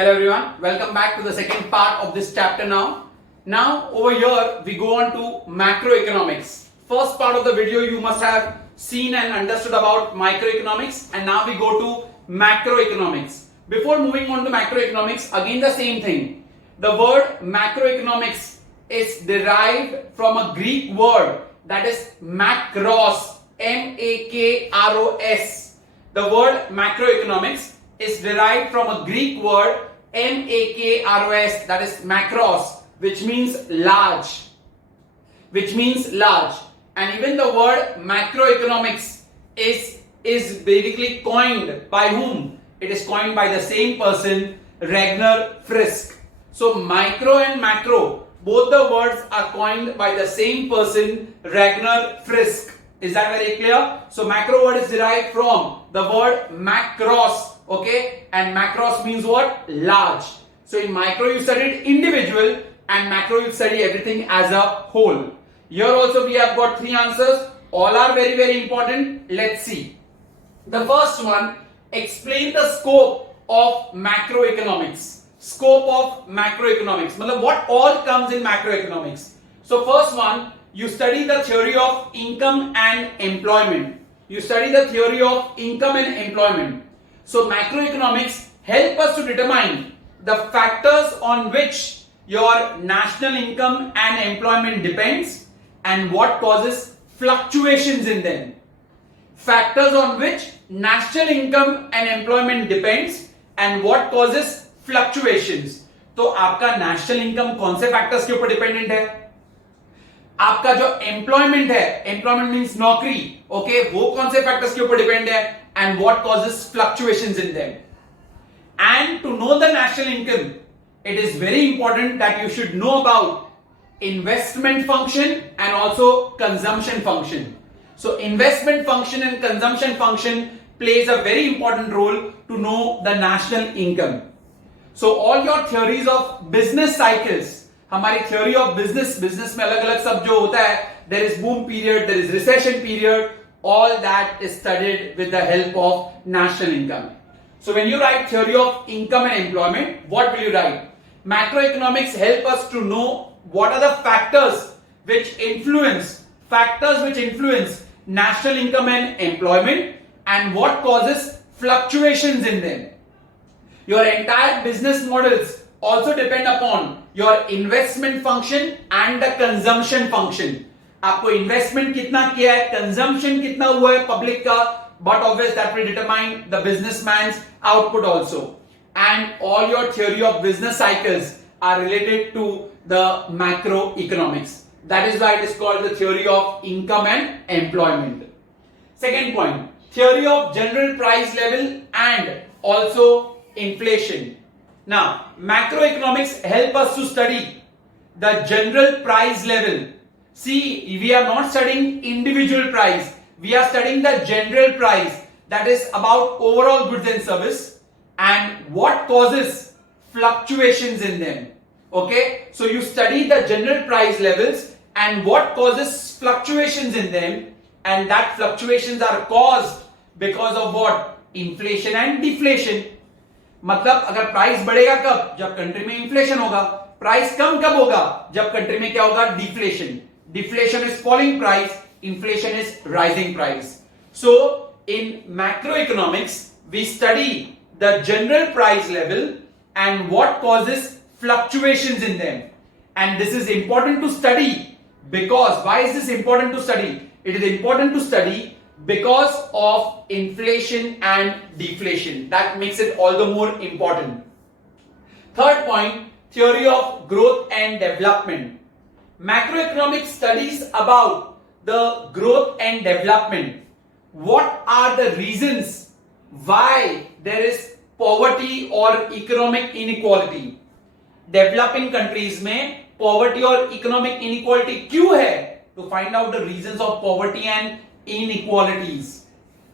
Hello everyone, welcome back to the second part of this chapter now. Now over here we go on to macroeconomics. First part of the video you must have seen and understood about microeconomics, and now we go to macroeconomics. Before moving on to macroeconomics, again the same thing. The word macroeconomics is derived from a Greek word that is macros, M-A-K-R-O-S. The word macroeconomics is derived from a Greek word M-A-K-R-O-S, that is macros, which means large. And even the word macroeconomics is basically coined by whom? It is coined by the same person, Ragnar Frisk. So micro and macro, both the words are coined by the same person, Ragnar Frisk. Is that very clear? So macro word is derived from the word macros, okay? And macros means what? Large. So in micro you studied individual, and macro you study everything as a whole. Here also we have got three answers. All are very, very important. Let's see. The first one, explain the scope of macroeconomics. Scope of macroeconomics. Matlab what all comes in macroeconomics. So first one, you study the theory of income and employment. So macroeconomics help us to determine the factors on which your national income and employment depends and what causes fluctuations in them. Factors on which national income and employment depends and what causes fluctuations. तो आपका national income कौन से factors के ऊपर dependent है? आपका जो employment है, employment means नौकरी, okay, वो कौन से factors के ऊपर depend है and what causes fluctuations in them. And to know the national income, it is very important that you should know about investment function and also consumption function. So investment function and consumption function plays a very important role to know the national income. So all your theories of business cycles, हमारी theory of business में अलग-अलग सब जो होता है, there is boom period, there is recession period, all that is studied with the help of national income. So when you write theory of income and employment, what will you write? Macroeconomics help us to know what are the factors which influence national income and employment and what causes fluctuations in them. Your entire business models also depend upon your investment function and the consumption function. आपको investment कितना किया है, consumption कितना हुआ है public का, but obviously that will determine the businessman's output also. And all your theory of business cycles are related to the macroeconomics. That is why it is called the theory of income and employment. Second point, theory of general price level and also inflation. Now, macroeconomics help us to study the general price level. See, we are not studying individual price. We are studying the general price, that is about overall goods and service and what causes fluctuations in them. Okay, so you study the general price levels and what causes fluctuations in them, and that fluctuations are caused because of what? Inflation and deflation. मतलब अगर price बढ़ेगा कब? जब country में inflation होगा. Price कम कब होगा? जब कंट्री में क्या होगा? Deflation. Deflation is falling price, inflation is rising price. So in macroeconomics, we study the general price level and what causes fluctuations in them. And this is important to study because, why is this important to study? It is important to study because of inflation and deflation. That makes it all the more important. Third point, theory of growth and development. Macroeconomics studies about the growth and development. What are the reasons why there is poverty or economic inequality? Developing countries में poverty or economic inequality क्यों है? To find out the reasons of poverty and inequalities.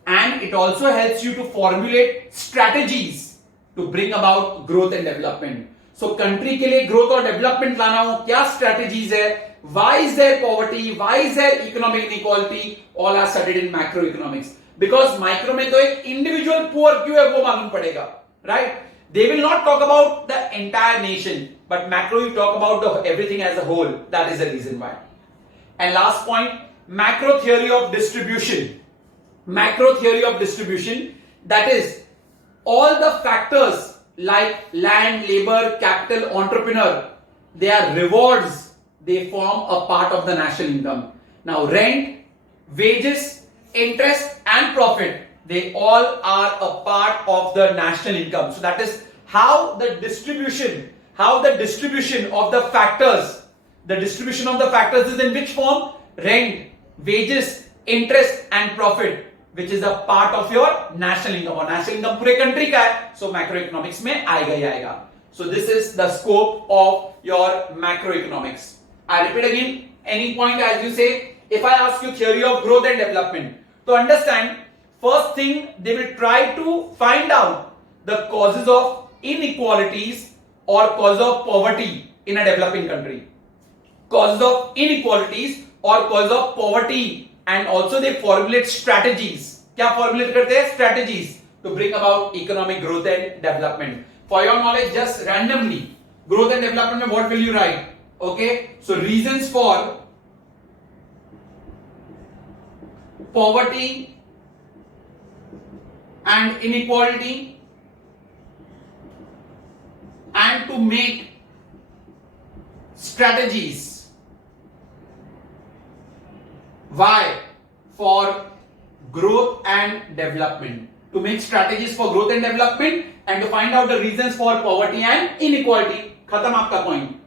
And it also helps you to formulate strategies to bring about growth and development. So country के लिए growth और development लाना हो, क्या strategies है? Why is there poverty? Why is there economic inequality? All are studied in macroeconomics. Because micro में तो एक individual poor क्यों है वो मालूम पड़ेगा, right? They will not talk about the entire nation, but macro you talk about everything as a whole. That is the reason why. And last point, macro theory of distribution. Macro theory of distribution, that is all the factors like land, labor, capital, entrepreneur, they are rewards. They form a part of the national income. Now rent, wages, interest and profit, they all are a part of the national income. So that is how the distribution of the factors, is in which form? Rent, wages, interest and profit, which is a part of your national income. और national income पूरे country का है, so macroeconomics में आएगा ही आएगा. So this is the scope of your macroeconomics. I repeat again, any point as you say, if I ask you theory of growth and development, to understand, first thing they will try to find out the causes of inequalities or cause of poverty in a developing country. Causes of inequalities or cause of poverty, and also they formulate strategies. क्या formulate करते हैं? Strategies to bring about economic growth and development. For your knowledge, just randomly, growth and development, what will you write? Okay, so reasons for poverty and inequality, and to make strategies. Why? For growth and development. To make strategies for growth and development and to find out the reasons for poverty and inequality. Khatam aapka point.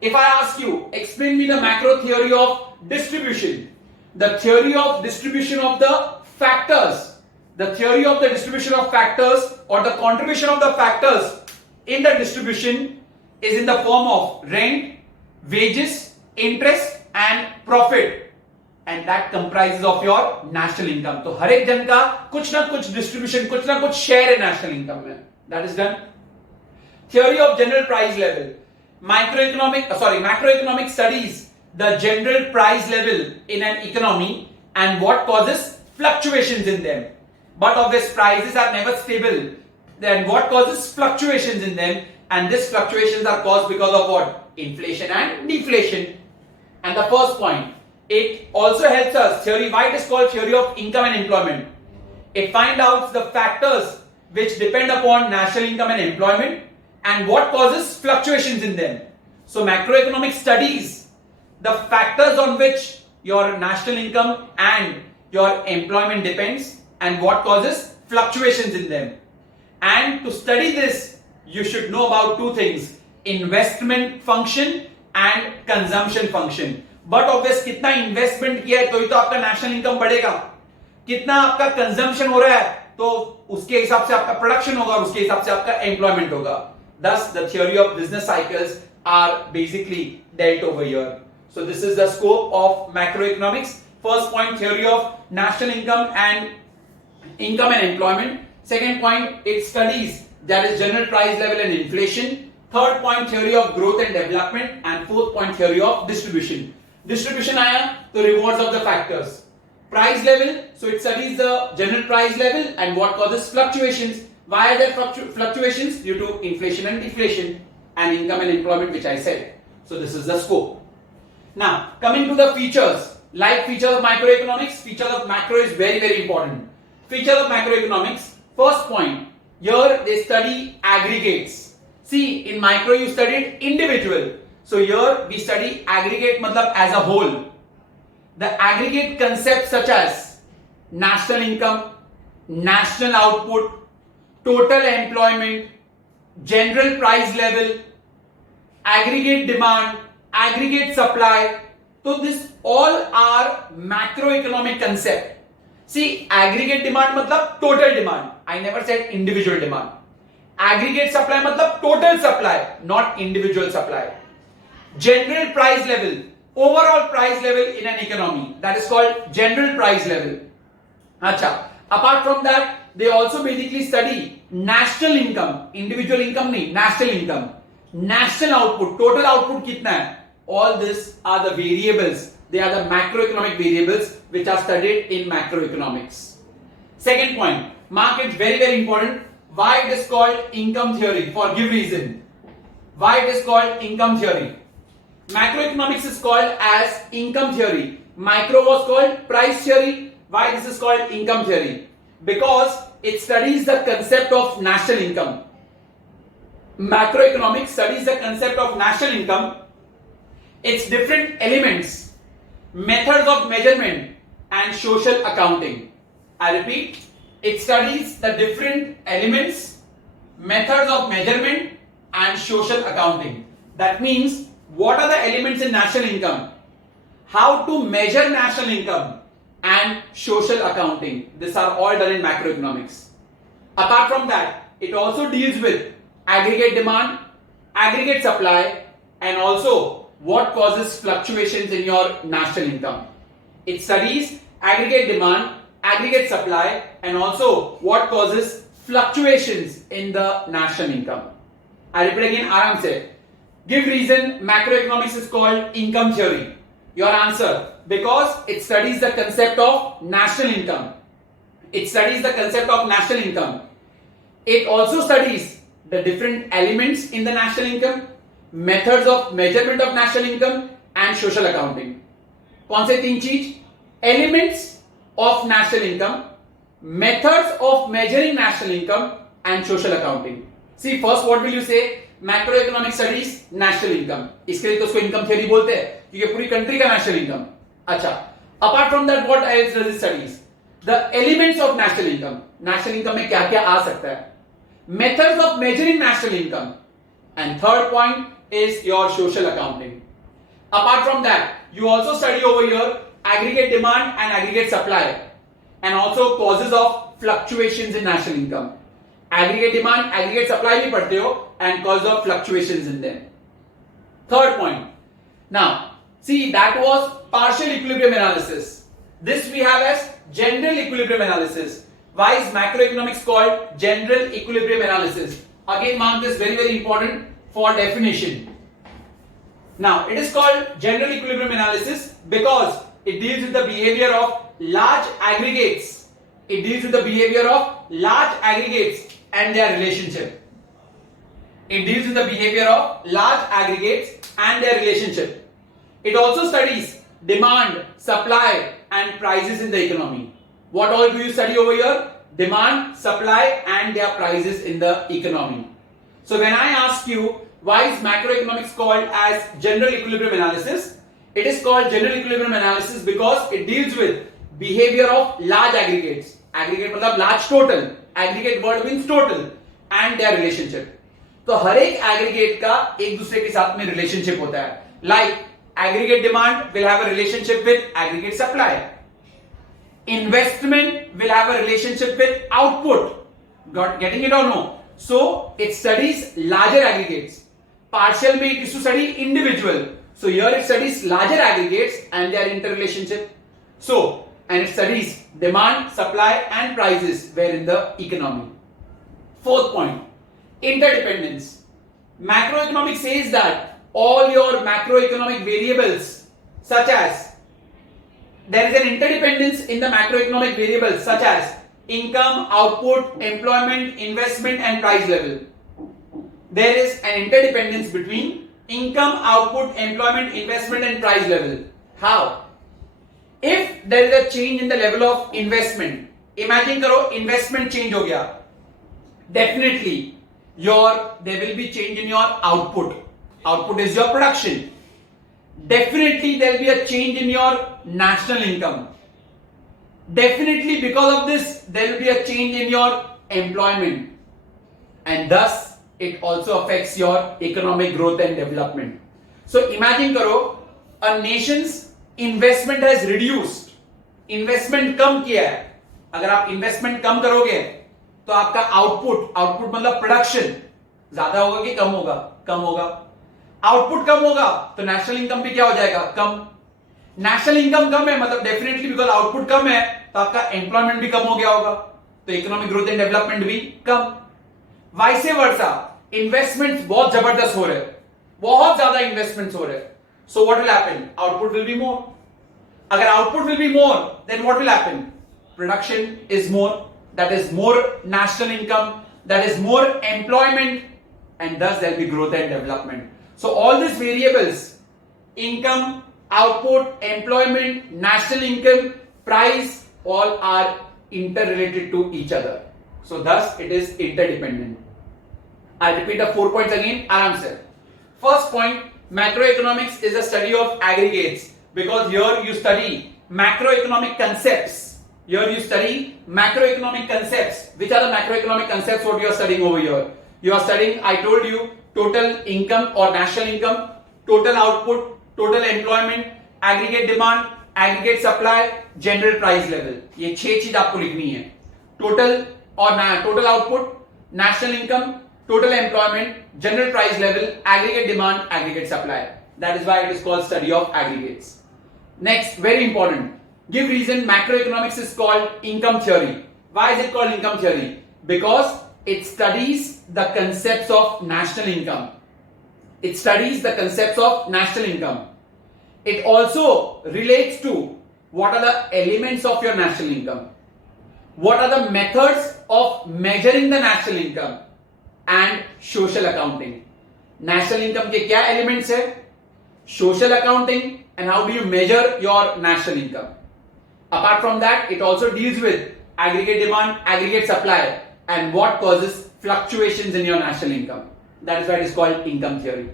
If I ask you, explain me the macro theory of distribution. The theory of distribution of the factors. The theory of the distribution of factors or the contribution of the factors in the distribution is in the form of rent, wages, interest and profit. And that comprises of your national income. So हर एक जन का कुछ ना कुछ distribution, कुछ ना कुछ share है national income में. That is done. Theory of general price level. Macroeconomic studies the general price level in an economy and what causes fluctuations in them. But obvious prices are never stable. Then what causes fluctuations in them? And these fluctuations are caused because of what? Inflation and deflation. And the first point, it also helps us, why it is called theory of income and employment. It finds out the factors which depend upon national income and employment and what causes fluctuations in them. So macroeconomic studies the factors on which your national income and your employment depends and what causes fluctuations in them. And to study this, you should know about two things, investment function and consumption function. But obvious कितना investment किया है तो ही तो आपका national income बढ़ेगा, कितना आपका consumption हो रहा है तो उसके हिसाब से आपका production होगा और उसके हिसाब से आपका employment होगा. Thus the theory of business cycles are basically dealt over here. So this is the scope of macroeconomics. First point, theory of national income and employment. Second point, it studies that is general price level and inflation. Third point, theory of growth and development. And fourth point, theory of distribution. Distribution आया तो rewards of the factors. Price level, so it studies the general price level and what causes fluctuations. Why are there fluctuations? Due to inflation and deflation and income and employment, which I said. So this is the scope. Now coming to the features, like features of microeconomics, features of macro is very, very important. Features of macroeconomics, first point, here they study aggregates. See, in micro you studied individual. So here we study aggregate matlab as a whole. The aggregate concepts such as national income, national output, total employment, general price level, aggregate demand, aggregate supply. So this all are macroeconomic concept. See, aggregate demand matlab total demand. I never said individual demand. Aggregate supply matlab total supply, not individual supply. General price level, overall price level in an economy, that is called general price level. Acha. Apart from that, they also basically study national income, individual income nahi, national income, national output, total output kitna hai. All this are the variables. They are the macroeconomic variables which are studied in macroeconomics. Second point, markets, very, very important. Why it is called income theory? For give reason. Why it is called income theory? Macroeconomics is called as income theory. Micro was called price theory. Why this is called income theory? Because it studies the concept of national income. Macroeconomics studies the concept of national income, its different elements, methods of measurement, and social accounting. I repeat, it studies the different elements, methods of measurement, and social accounting. That means, what are the elements in national income? How to measure national income and social accounting. These are all done in macroeconomics. Apart from that, it also deals with aggregate demand, aggregate supply, and also what causes fluctuations in your national income. It studies aggregate demand, aggregate supply, and also what causes fluctuations in the national income. I repeat again, Aram se. Give reason macroeconomics is called income theory. Your answer, because it studies the concept of national income. It studies the concept of national income. It also studies the different elements in the national income, methods of measurement of national income, and social accounting. कौन से तीन चीज? Elements of national income, methods of measuring national income, and social accounting. See, first what will you say? Macroeconomic studies national income. इसके लिए तो उसको income theory बोलते हैं क्योंकि पूरी country का national income. अच्छा, apart from that, what else does it studies? The elements of national income. National income में क्या क्या आ सकता है? Methods of measuring national income. And third point is your social accounting. Apart from that, you also study over here aggregate demand and aggregate supply, and also causes of fluctuations in national income. Aggregate demand, aggregate supply भी पढ़ते हो, and cause of fluctuations in them. Third point. Now, see, that was partial equilibrium analysis. This we have as general equilibrium analysis. Why is macroeconomics called general equilibrium analysis? Again, mark this, very very important for definition. Now, it is called general equilibrium analysis because it deals with the behavior of large aggregates. It deals with the behavior of large aggregates and their relationship. It deals with the behavior of large aggregates and their relationship. It also studies demand, supply, and prices in the economy. What all do you study over here? Demand, supply, and their prices in the economy. So when I ask you, why is macroeconomics called as general equilibrium analysis? It is called general equilibrium analysis because it deals with behavior of large aggregates. Aggregate मतलब large total. Aggregate word means total and their relationship. तो हर एक aggregate का एक दूसरे के साथ में relationship होता है. Like aggregate demand will have a relationship with aggregate supply. Investment will have a relationship with output. Getting it or no? So it studies larger aggregates. Partial में it is to study individual. So here it studies larger aggregates and their interrelationship. So, and it studies demand, supply, and prices where in the economy. Fourth point, interdependence. Macroeconomics says that all your macroeconomic variables, such as there is an interdependence in the macroeconomic variables such as income, output, employment, investment, and price level. There is an interdependence between income, output, employment, investment, and price level. How? If there is a change in the level of investment, imagine करो investment change हो गया, definitely there will be change in your output. Output is your production. Definitely there will be a change in your national income. Definitely because of this there will be a change in your employment, and thus it also affects your economic growth and development. So imagine करो a nation's investment has reduced. Investment कम किया है. अगर आप investment कम करोगे तो आपका output मतलब production ज्यादा होगा कि कम होगा? कम होगा. Output कम होगा तो national income भी क्या हो जाएगा? कम. National income कम है मतलब definitely because output कम है तो आपका employment भी कम हो गया होगा, तो economic growth and development भी कम. Vice versa, investments बहुत जबरदस्त हो रहे, बहुत ज्यादा investments हो रहे, so what will happen? Output will be more. अगर output will be more, then what will happen? Production is more, that is more national income, that is more employment, and thus there will be growth and development. So all these variables, income, output, employment, national income, price, all are interrelated to each other. So thus it is interdependent. I repeat the 4 points again, aram se. First point, macroeconomics is a study of aggregates, because here you study macroeconomic concepts. Here you study macroeconomic concepts. Which are the macroeconomic concepts what you are studying over here? You are studying, I told you, total income or national income, total output, total employment, aggregate demand, aggregate supply, general price level. ये 6 चीज आपको लिखनी है. Total और total output, national income, total employment, general price level, aggregate demand, aggregate supply. That is why it is called study of aggregates. Next, very important. Give reason macroeconomics is called income theory. Why is it called income theory? Because it studies the concepts of national income. It studies the concepts of national income. It also relates to what are the elements of your national income. What are the methods of measuring the national income and social accounting. National income के क्या elements है? Social accounting and how do you measure your national income. Apart from that, it also deals with aggregate demand, aggregate supply, and what causes fluctuations in your national income. That is why it is called income theory.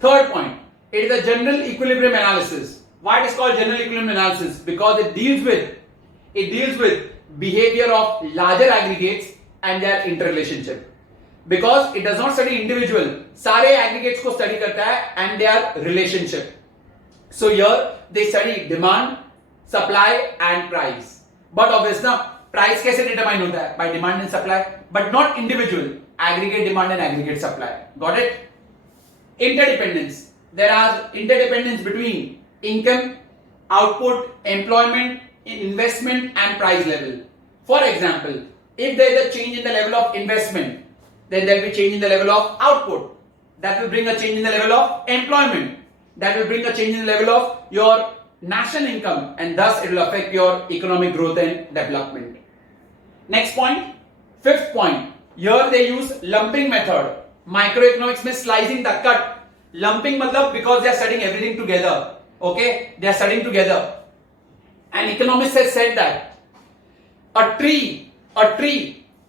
Third point, it is a general equilibrium analysis. Why it is called general equilibrium analysis? Because it deals with behavior of larger aggregates and their interrelationship. Because it does not study individual, सारे aggregates को study करता है and their relationship. So here they study demand, supply and price. But obviously ना price कैसे determine होता है? By demand and supply, but not individual. Aggregate demand and aggregate supply. Got it? Interdependence. There are interdependence between income, output, employment, investment and price level. For example, if there is a change in the level of investment, then there will be change in the level of output. That will bring a change in the level of employment. That will bring a change in the level of your national income, and thus it will affect your economic growth and development. Next point, fifth point. Here they use lumping method. Microeconomics में slicing the cut. Lumping मतलब because they are studying everything together. Okay, they are studying together. And economists has said that a tree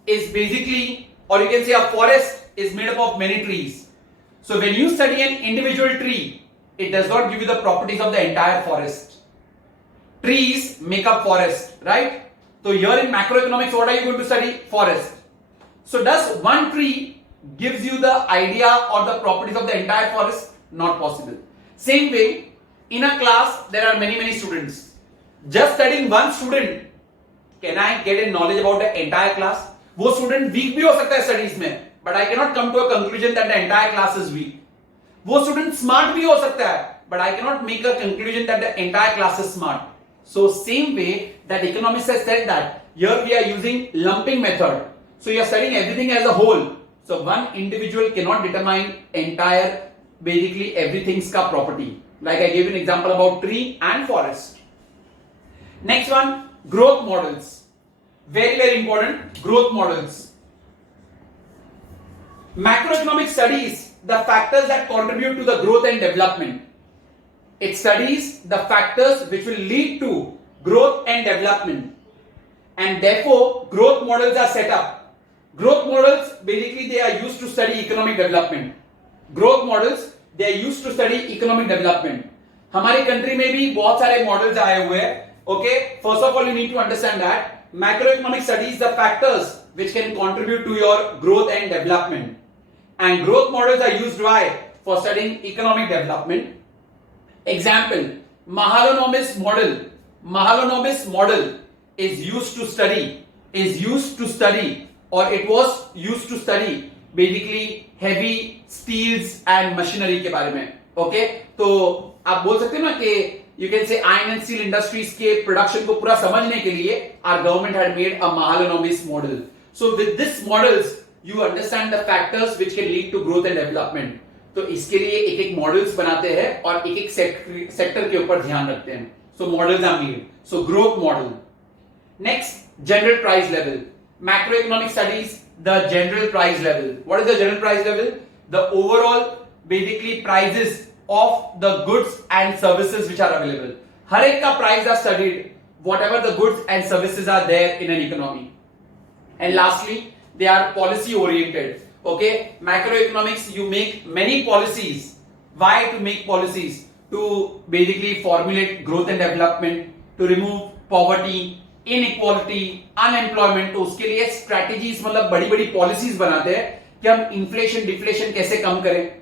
is basically, or you can say a forest is made up of many trees. So when you study an individual tree, it does not give you the properties of the entire forest. Trees make up forest, right? So here in macroeconomics, what are you going to study? Forest. So does one tree gives you the idea or the properties of the entire forest? Not possible. Same way, in a class, there are many students. Just studying one student, can I get a knowledge about the entire class? वो student weak भी हो सकता है studies में, but I cannot come to a conclusion that the entire class is weak. वो student smart भी हो सकता है, but I cannot make a conclusion that the entire class is smart. So same way that economists has said that here we are using lumping method. So you are studying everything as a whole. So one individual cannot determine entire, basically everything's ka property. Like I gave an example about tree and forest. Next one, growth models. Very important, growth models. Macroeconomics studies the factors that contribute to the growth and development. It studies the factors which will lead to growth and development. And therefore, growth models are set up. Growth models, basically they are used to study economic development. Growth models, they are used to study economic development. हमारे country में भी बहुत सारे models आए हुए हैं. Okay, first of all you need to understand that macroeconomics studies the factors which can contribute to your growth and development. And growth models are used why? For studying economic development. Example, Mahalanobis model. Mahalanobis model is used to study or it was used to study basically heavy steels and machinery के बारे में. Okay, तो आप बोल सकते हो ना कि you can say iron and steel industries के production को पूरा समझने के लिए our government had made a Mahalanobis model. So with this models you understand the factors which can lead to growth and development. तो इसके लिए एक एक मॉडल्स बनाते हैं और एक एक सेक्टर के ऊपर ध्यान रखते हैं. So models are made. So growth model. Next, general price level. Macroeconomic studies the general price level. What is the general price level? The overall basically prices of the goods and services which are available. हर एक का price are studied, whatever the goods and services are there in an economy. And lastly, they are policy oriented. Okay, macroeconomics, you make many policies. Why to make policies? To basically formulate growth and development, to remove poverty, inequality, unemployment. तो उसके लिए strategies मतलब बड़ी बड़ी policies बनाते हैं कि हम inflation deflation कैसे कम करें,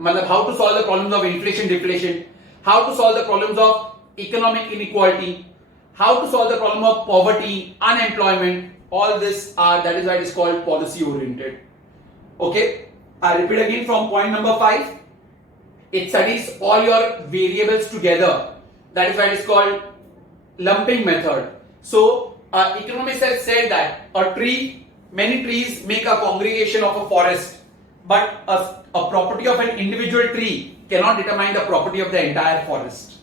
मतलब how to solve the problems of inflation deflation, how to solve the problems of economic inequality, how to solve the problem of poverty, unemployment. All this are, that is why it is called policy oriented. Okay, I repeat again from point number 5. It studies all your variables together. That is why it is called lumping method. So economists have said that many trees make a congregation of a forest, but a property of an individual tree cannot determine the property of the entire forest.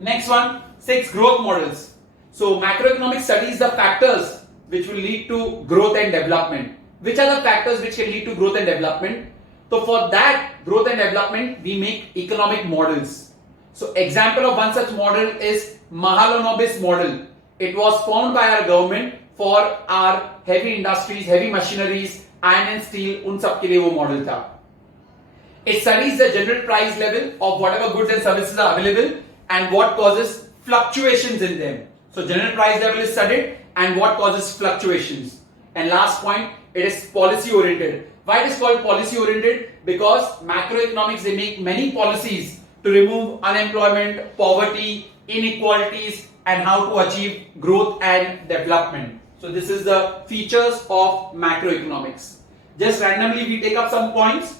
Next one, 6 growth models. So macroeconomics studies the factors which will lead to growth and development. Which are the factors which can lead to growth and development? So for that growth and development, we make economic models. So example of one such model is Mahalanobis model. It was formed by our government for our heavy industries, heavy machineries, iron and steel. उन सब के लिए वो model था. It studies the general price level of whatever goods and services are available and what causes fluctuations in them. So general price level is studied and what causes fluctuations. And last point, it is policy oriented. Why it is called policy oriented? Because macroeconomics, they make many policies to remove unemployment, poverty, inequalities, and how to achieve growth and development. So this is the features of macroeconomics. Just randomly we take up some points.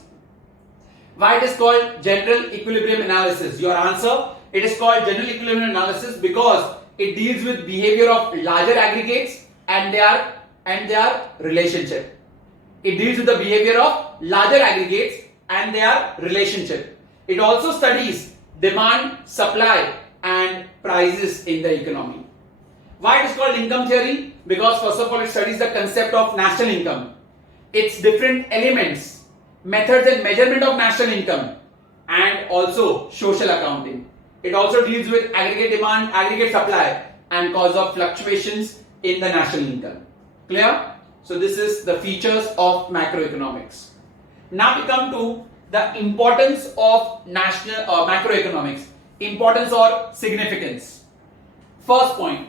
Why it is called general equilibrium analysis? Your answer, it is called general equilibrium analysis because it deals with behavior of larger aggregates and their relationship. It deals with the behavior of larger aggregates and their relationship. It also studies demand, supply and prices in the economy. Why it is called income theory? Because first of all it studies the concept of national income, its different elements, methods and measurement of national income, and also social accounting. It also deals with aggregate demand, aggregate supply and cause of fluctuations in the national income. Clear? So this is the features of macroeconomics. Now we come to the importance of macroeconomics. Importance or significance. First point,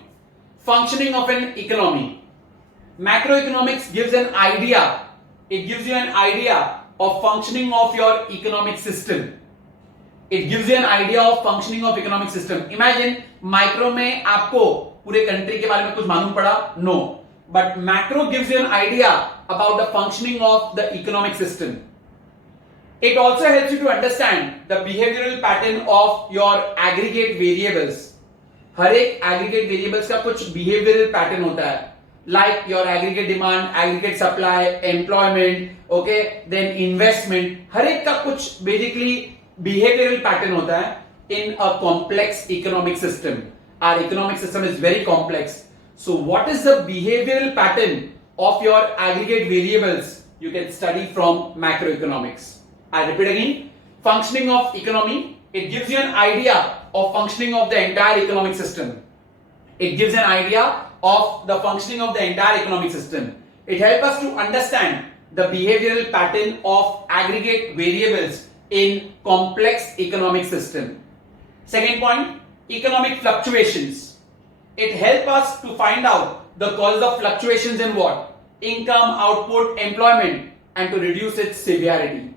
functioning of an economy. Macroeconomics gives an idea. It gives you an idea of functioning of your economic system. It gives you an idea of functioning of economic system. Imagine micro में आपको पूरे country के बारे में कुछ मालूम पड़ा? No. But macro gives you an idea about the functioning of the economic system. It also helps you to understand the behavioral pattern of your aggregate variables. हर एक aggregate variables का कुछ behavioral pattern होता है. Like your aggregate demand, aggregate supply, employment, okay, then investment. हर एक का कुछ basically behavioral pattern होता है in a complex economic system. Our economic system is very complex. So what is the behavioral pattern of your aggregate variables? You can study from macroeconomics. I repeat again, functioning of economy, it gives you an idea of functioning of the entire economic system. It gives an idea of the functioning of the entire economic system. It helps us to understand the behavioral pattern of aggregate variables in complex economic system. Second point, economic fluctuations. It helps us to find out the cause of fluctuations in what? Income, output, employment, and to reduce its severity.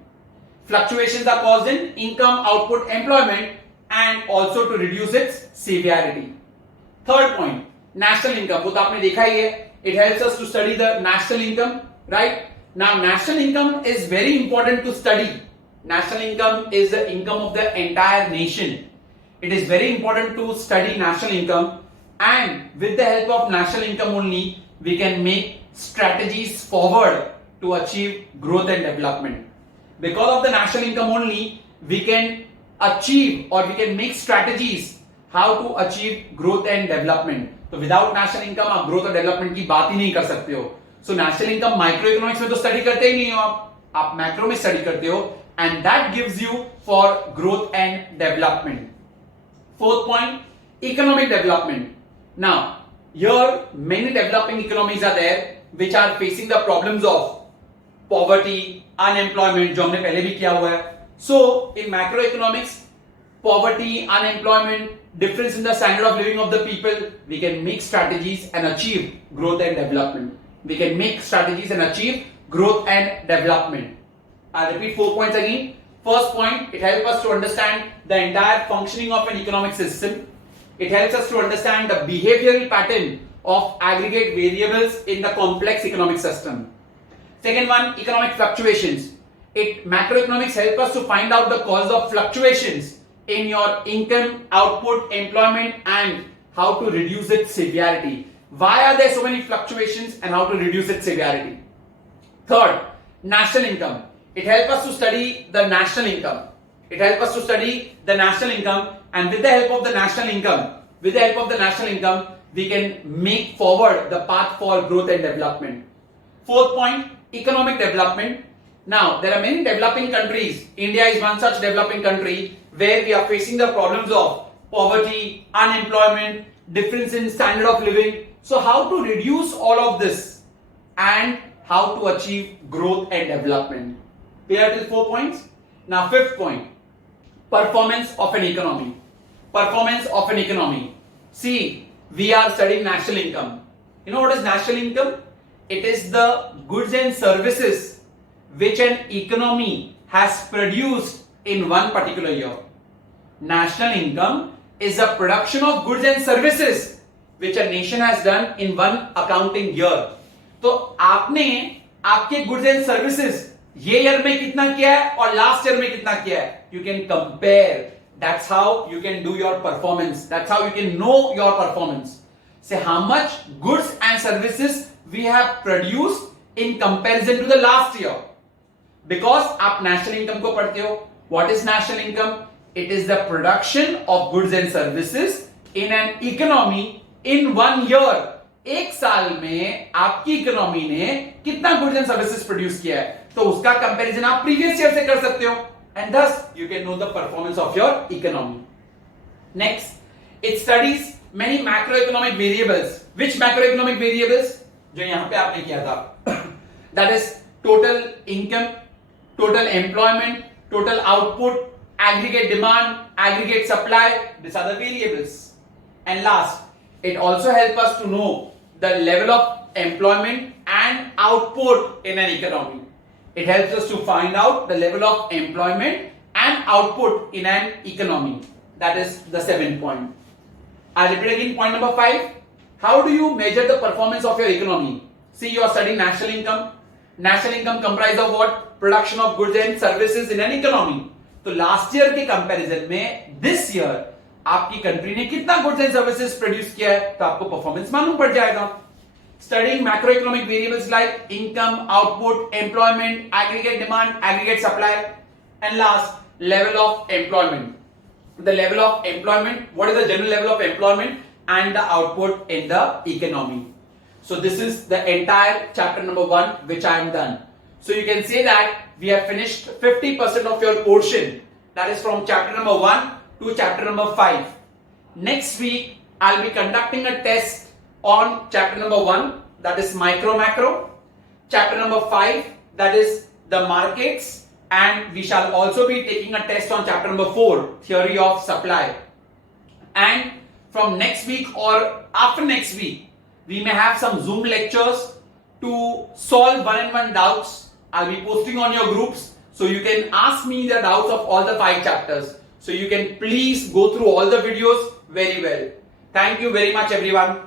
Fluctuations are caused in income, output, employment, and also to reduce its severity. Third point, national income. वो तो आपने देखा ही है. It helps us to study the national income, right? Now, national income is very important to study. National income is the income of the entire nation. It is very important to study national income, and with the help of national income only, we can make strategies forward to achieve growth and development. Because of the national income only, we can achieve or we can make strategies how to achieve growth and development. So without national income, आप growth और development की बात ही नहीं कर सकते हो. So national income micro economics में तो स्टडी करते ही नहीं हो आप मैक्रो में स्टडी करते हो, and that gives you for growth and development. Fourth point, economic development. Now here many developing economies are there which are facing the problems of poverty, unemployment, जो हमने पहले भी किया हुआ है. So in macroeconomics, poverty, unemployment, difference in the standard of living of the people, we can make strategies and achieve growth and development. We can make strategies and achieve growth and development. I'll repeat 4 points again. First point, it helps us to understand the entire functioning of an economic system. It helps us to understand the behavioral pattern of aggregate variables in the complex economic system. Second one, economic fluctuations. Macroeconomics help us to find out the cause of fluctuations in your income, output, employment, and how to reduce its severity. Why are there so many fluctuations and how to reduce its severity? Third, national income. It helps us to study the national income. And with the help of the national income, we can make forward the path for growth and development. Fourth point, economic development. Now, there are many developing countries. India is one such developing country where we are facing the problems of poverty, unemployment, difference in standard of living. So, how to reduce all of this and how to achieve growth and development? Clear till 4 points? Now, fifth point, performance of an economy. See, we are studying national income. You know what is national income? It is the goods and services which an economy has produced in one particular year. National income is the production of goods and services which a nation has done in one accounting year. तो आपने आपके goods and services ये year में कितना किया है और last year में कितना किया है, you can compare. That's how you can do your performance. That's how you can know your performance. Say how much goods and services we have produced in comparison to the last year. Because आप national income को पढ़ते हो. What is national income? It is the production of goods and services in an economy in one year. एक साल में आपकी economy ने कितना गुड्स एंड सर्विसेज प्रोड्यूस किया है, तो उसका कंपैरिजन आप प्रीवियस ईयर से कर सकते हो, and thus you can know the performance of your economy. Next, it studies many macroeconomic variables. Which macroeconomic variables? जो यहां पे आपने किया था, that is total income, total employment, total output, aggregate demand, aggregate supply. These are the variables. And last, it also helps us to know the level of employment and output in an economy. It helps us to find out the level of employment and output in an economy. That is the 7th point. I'll repeat again point number 5. How do you measure the performance of your economy? See, you are studying national income. National income comprised of what? Production of goods and services in an economy. तो last year के comparison में this year आपकी country ने कितना goods and services produce किया है, तो आपको परफॉर्मेंस मालूम पड़ जाएगा. Studying macroeconomic variables like income, output, employment, aggregate demand, aggregate supply, and last, level of employment. The level of employment, what is the general level of employment and the output in the economy. So this is the entire chapter number 1 which I am done. So you can say that we have finished 50% of your portion, that is from chapter number 1 to chapter number 5. Next week I'll be conducting a test on chapter number 1, that is micro macro, chapter number 5, that is the markets, and we shall also be taking a test on chapter number 4, theory of supply. And from next week or after next week, we may have some Zoom lectures to solve one-on-one doubts. I'll be posting on your groups, so you can ask me the doubts of all the 5 chapters. So you can please go through all the videos very well. Thank you very much, everyone.